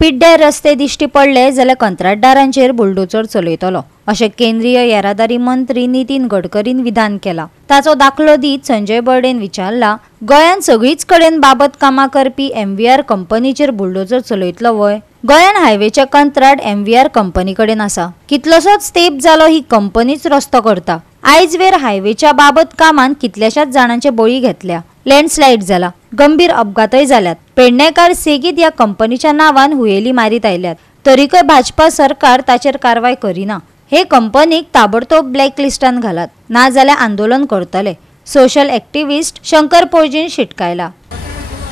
पिड्ड्यार रस्ते दिश्टी पडले जाल्यार कंत्राटदारांचेर बुलडोजर चलयतलो अशें केंद्रीय येरादारी मंत्री नितीन गडकरीन विधान केला। ताचो दाखलो दीत संजय बर्डेन विचारला, गोंयान सगळीच कडेन बाबत कामां करपी MVR कंपनीचेर बुलडोजर चलयतलो वय? गोंयान हायवेचे कंत्राट MVR कंपनी कडेन आसा। कितलोसोच तेंप जालो ही कंपनीच रस्तो करता। आयज वेर हायवेच्या बाबत कामान कितल्याशाच जाणांचे बळी घेतल्या। लँडस्लाइड जाला, गंभीर अपघातय जाल्यात। पेडणेकार सेगीत ह्या कंपनीच्या नावान हुयेली मारीत आयल्यात, तरीकय भाजपा सरकार ताचेर कारवाय करिना। हे कंपनीक ताबडतोब ब्लॅकलिस्टान घालात, ना जाल्यार आंदोलन करतले। सोशल एक्टिविस्ट शंकर पळजीन शिटकायला।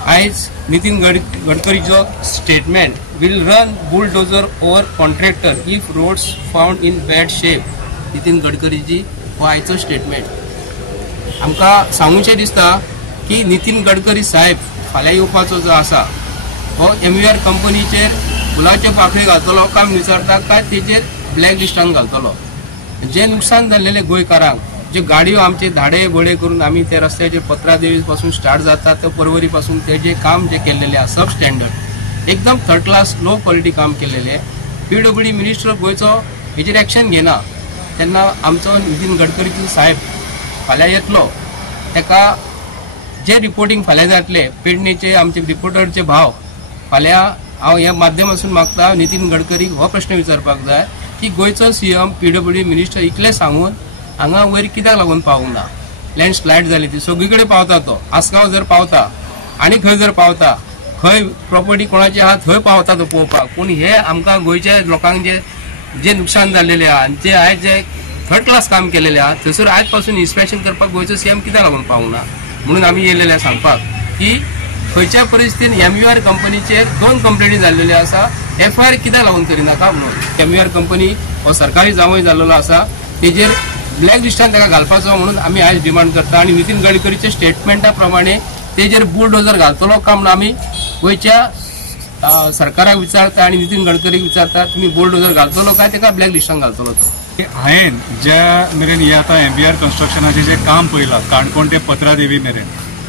आयज नितीन गडकरीचो statement will run bulldozer over contractor if roads found in bad shape. Nitin गडकरीची हो आयचो स्टेटमेंट आमकां सांगूचें दिसता की नितीन गडकरी साहेब फाल्यां येवपाचो जो आसा हो MVR कंपनीचेर फुलाचे पाखळे घालतलो काम विचारता काय तेचेर ब्लॅकलिस्टान घालतलो। जे नुकसान जाल्लेले गोंयकारांक जे गाडयो आमचे धाडे बळे करून आमी त्या रस्त्याचे पत्रादेवी पासून स्टार्ट जाता ते परवरी पासून ते जे काम जे केलेले आसा सब स्टँडर्ड एकदम थर्ड क्लास लो क्वॉलिटी काम केलेले। PWD मिनिस्टर गोंयचो हेचेर एक्शन घेना तेन्ना आमचो नितीन गडकरी साहेब फाल्यां येतलो, तेका जे रिपोर्टिंग फाल्यां जातले पेडणेचे आमचे रिपोर्टरचे भाव फाल्यां हांव ह्या माध्यमातून मागता नितीन गडकरीक हो प्रश्न विचारपाक जाय की गोंयचो CM PWD मिनिस्टर इतले सांगून हांगा वयर कित्याक लागून पावूंक ना। लँडस्लायड जाली ती सगळीकडे पावता, तो आसगांव जर पावता आनी खंय जर पावता, खंय प्रॉपर्टी कोणाची आहा थंय पावता तो पळोवपाक। पूण हे आमकां गोंयच्या लोकांक जे नुकसान जाल्लेले आहा आनी जे आयज जे थर्ड क्लास काम केलेले आहा थंयसर आयज पासून इन्स्पेक्शन करपाक गोंयचो CM कित्याक लागून पावूंक ना म्हणून आमी येयलेले सांगपाक की खंयच्या परिस्थितीन MVR कंपनीचेर 2 कंप्लेनी जाल्लेले आसा, FIR कित्याक लागून करिनाका म्हणून। MVR कंपनी हो सरकारी जावंय जाल्लो आसा, तेजेर ब्लॅकलिस्टान ताका घालपाचो म्हणून आमी आयज डिमांड करता। आनी नितीन गडकरीच्या स्टेटमेंटा प्रमाणे तेजेर बुलडोजर घालतलो का म्हणून आमी गोंयच्या सरकाराक विचारता आनी नितीन गडकरीक विचारता, तुमी बुलडोजर घालतलो काय ताका ब्लॅकलिस्टान घालतलो तो। हांवें ज्या मेरेन हे आतां MVR कन्स्ट्रक्शनाचें जें काम पळयलां काणकोण ते पत्रादेवी मेरेन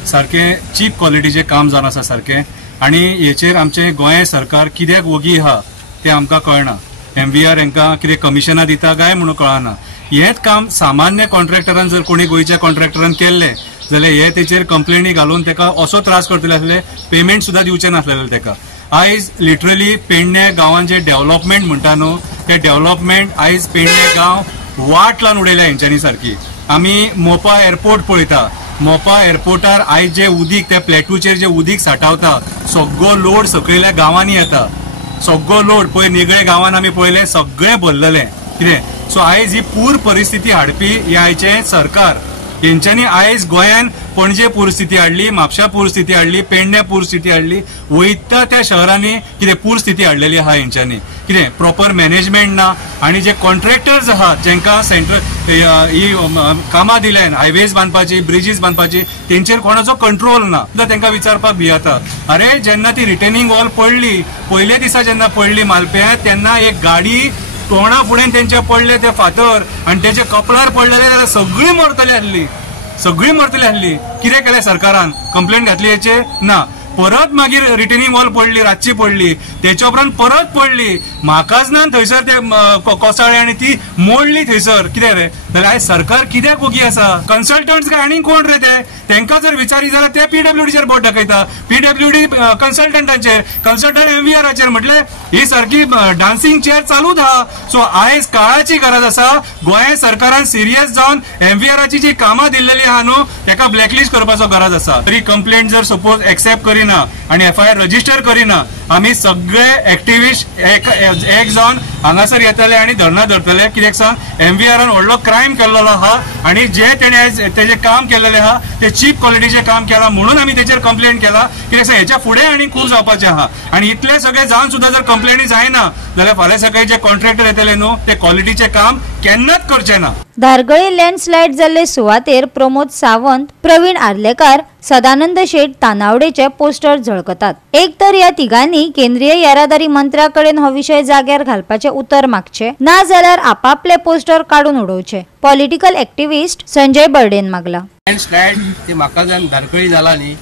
सारकें चीप क्वॉलिटीचें काम जावन आसा सारकें। आनी हेचेर आमचें गोंय सरकार कित्याक वगी आहा तें आमकां कळना। MVR हांकां कितें कमिशनां दिता काय म्हणून कळना। हेंच काम सामान्य कॉन्ट्रॅक्टरान जर कोणी गोंयच्या कॉन्ट्रॅक्टरान केल्लें जाल्यार हे तेचेर कंप्लेनी घालून ताका असो त्रास करतले आसले, पेमेंट सुद्दां दिवचे नासलेले ताका। आयज लिटरली पेडणे गांवांत जे डेव्हलपमेंट म्हणटा न्हू ते डेव्हलपमेंट आयज पेडणे गांव वाट लावन उडयल्या हेंच्यांनी सारकी। आमी मोपा एअरपोर्ट पळयता, मोपा एअरपोर्टार आयज जे उदीक त्या प्लेटूचेर जे उदीक सांठवता सगळो लोड सकयल्या गांवांनी येता, सगळो लोड पळय निगळे गांवांत आमी पळयलें सगळें भरलेलें कितें। सो आयज ही पूर परिस्थिती हाडपी हे आयचे सरकार हेंच्यांनी आयज गोंयान पणजे पूर स्थिती हाडली, म्हापशा पूर स्थिती हाडली, पेडणे पूर स्थिती हाडली, वयता त्या शहरांनी कितें पूर स्थिती हाडलेली आहा हेंच्यांनी कितें प्रॉपर मॅनेजमेंट ना। आनी जे कॉन्ट्रॅक्टर्स आहात जेंकां सेंट्रल ही कामां दिल्यान हायवेज बांदपाची ब्रिजीस बांदपाची तेंचेर कोणाचो कंट्रोल ना। तांकां विचारपाक भियेता, अरे जेन्ना ती रिटेनिंग वॉल पडली पयल्या दिसा जेन्ना पडली मालप्यात तेन्ना एक गाडी तोंडा फुडें तेंचे पडले ते फातर आनी तेचे कपलार पडलेले जाल्यार सगळीं मरतली आसली, सगळीं मरतली आसली। कितें केलें सरकारान? कंप्लेंट घातली हेचेर ना। परत मागीर रिटेनिंग वॉल पडली, रातची पडली, तेच्या उपरांत परत पडली, म्हाकाच ना थंयसर ते कोसळ्ळे आनी ती मोडली थंयसर। कितें रे जाल्यार आयज सरकार कित्याक वगी आसा? कन्सल्टंट्स काय आनी कोण रे ते? तांकां जर विचारी जाल्यार ते PWDचेर बोट दाखयता, PWD कन्सल्टंटांचेर, कन्सल्टंट MVRचेर। म्हटले ही सारकी डान्सिंग चेअर चालूच आहा। सो आयज काळाची गरज आसा, गोंय सरकारान सिरियस जावन MVRची जी कामां दिल्लेली आहा न्हू ताका ब्लॅकलिस्ट करपाचो गरज आसा। तरी कंप्लेंट जर सपोज एक्सेप्ट करिना आणि FIR रजिस्टर करिना आमी सगळे एक्टिविस्ट एक जावन हांगासर येतले आणि धरना धरतले। कित्याक सांग MVRन व्हडलो क्रायम केल्लो आहा आणि जे तेणे तेजे काम केल्लेले आहा ते चीप क्वॉलिटीचे काम केला म्हणून आमी तेचेर कंप्लेंट केला। कित्याक सांग हेच्या फुडें आनी खूब जावपाचें आहा आणि इतले सगळे जावन सुद्दां जर कंप्लेनी जायना जाल्यार फाल्यां सकाळी जे कॉन्ट्रॅक्टर येतले न्हू ते क्वॉलिटीचे काम केन्नाच करचे ना। धारगळे लँडस्लायड जाल्ले सुवातेर प्रमोद सावंत, प्रवीण आर्लेकार, सदानंद शेट तानावडेचे पोस्टर झळकतात। एक तर ह्या तिगांनी केंद्रीय येरादारी मंत्र्याकडेन हो विषय जाग्यार घालपाचे उतर मागचे, ना जाल्यार आपापले पोस्टर काडून उडोवचे। पॉलिटिकल एक्टिविस्ट संजय बर्डेन मागला। लँडस्लायड ते म्हाका जावन धारगळी जाला न्ही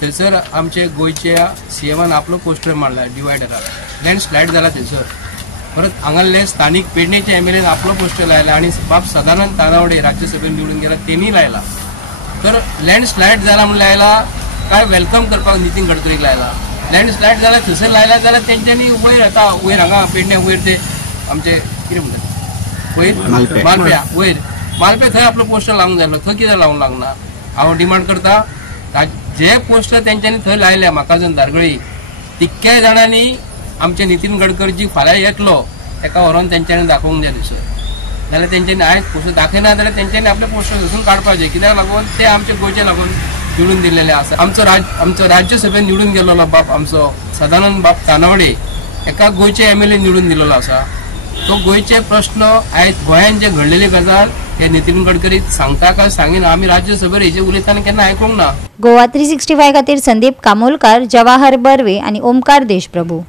थंयसर आमचे गोयच्या सीएमान आपलो पोस्टर मारला डिवायडराक लँडस्लायड जाला थंयसर. परत हांगाले स्थानिक पेडणेचे एमएलएन आपलो पोस्टर लायला आणि बाब सदानंद तानावडे राज्यसभेत निवडून गेला त्यांनी लायला. तर लँडस्लायड जाला म्हणून लायला काय वेलकम करपाक नितीन गडकरीक लायला. लँडस्लायड जाला थंयसर लायला जाल्यार तेंच्यांनी वयर येता वयर हांगा पेडणे वयर ते आमचे कितें म्हणटात वयर मालप्या वयर मालपे थंय आपलो पोस्टर लावंक जाय थंय कित्याक लावंक लागना. हांव डिमांड करता जे पोस्टर तेंच्यांनी थंय लायल्या म्हाकाजन दारगळी तितक्या जाणांनी आमचे नितीन गडकरीजी फाल्यां येतलो ताका व्हरोन तेंच्यांनी दाखोवंक जाय थंयसर. जाल्यार तेंच्यांनी आयज पोस्टर दाखयना जाल्यार तेंच्यांनी आपले पोस्टर थंयसून काडपाचे कित्याक लागून ते आमचे गोंयचे लागून निवडून दिलेले आसा. आमचो राज्यसभेत निवडून गेल्लो बाप आमचो सदानंद बाब तानावडे एका गोंयचे एमएलए निवडून दिलेलो आसा. तो गोंयचे प्रश्न आयज गोंयांत जे घडलेली गजाल हे नितीन गडकरी सांगता काय सांगिना आमी राज्यसभेत हेजे उलयतना केन्ना आयकूंक ना. गोवा 365 खातीर संदीप कामोलकार, जवाहर बर्वे आणि ओमकार देशप्रभू.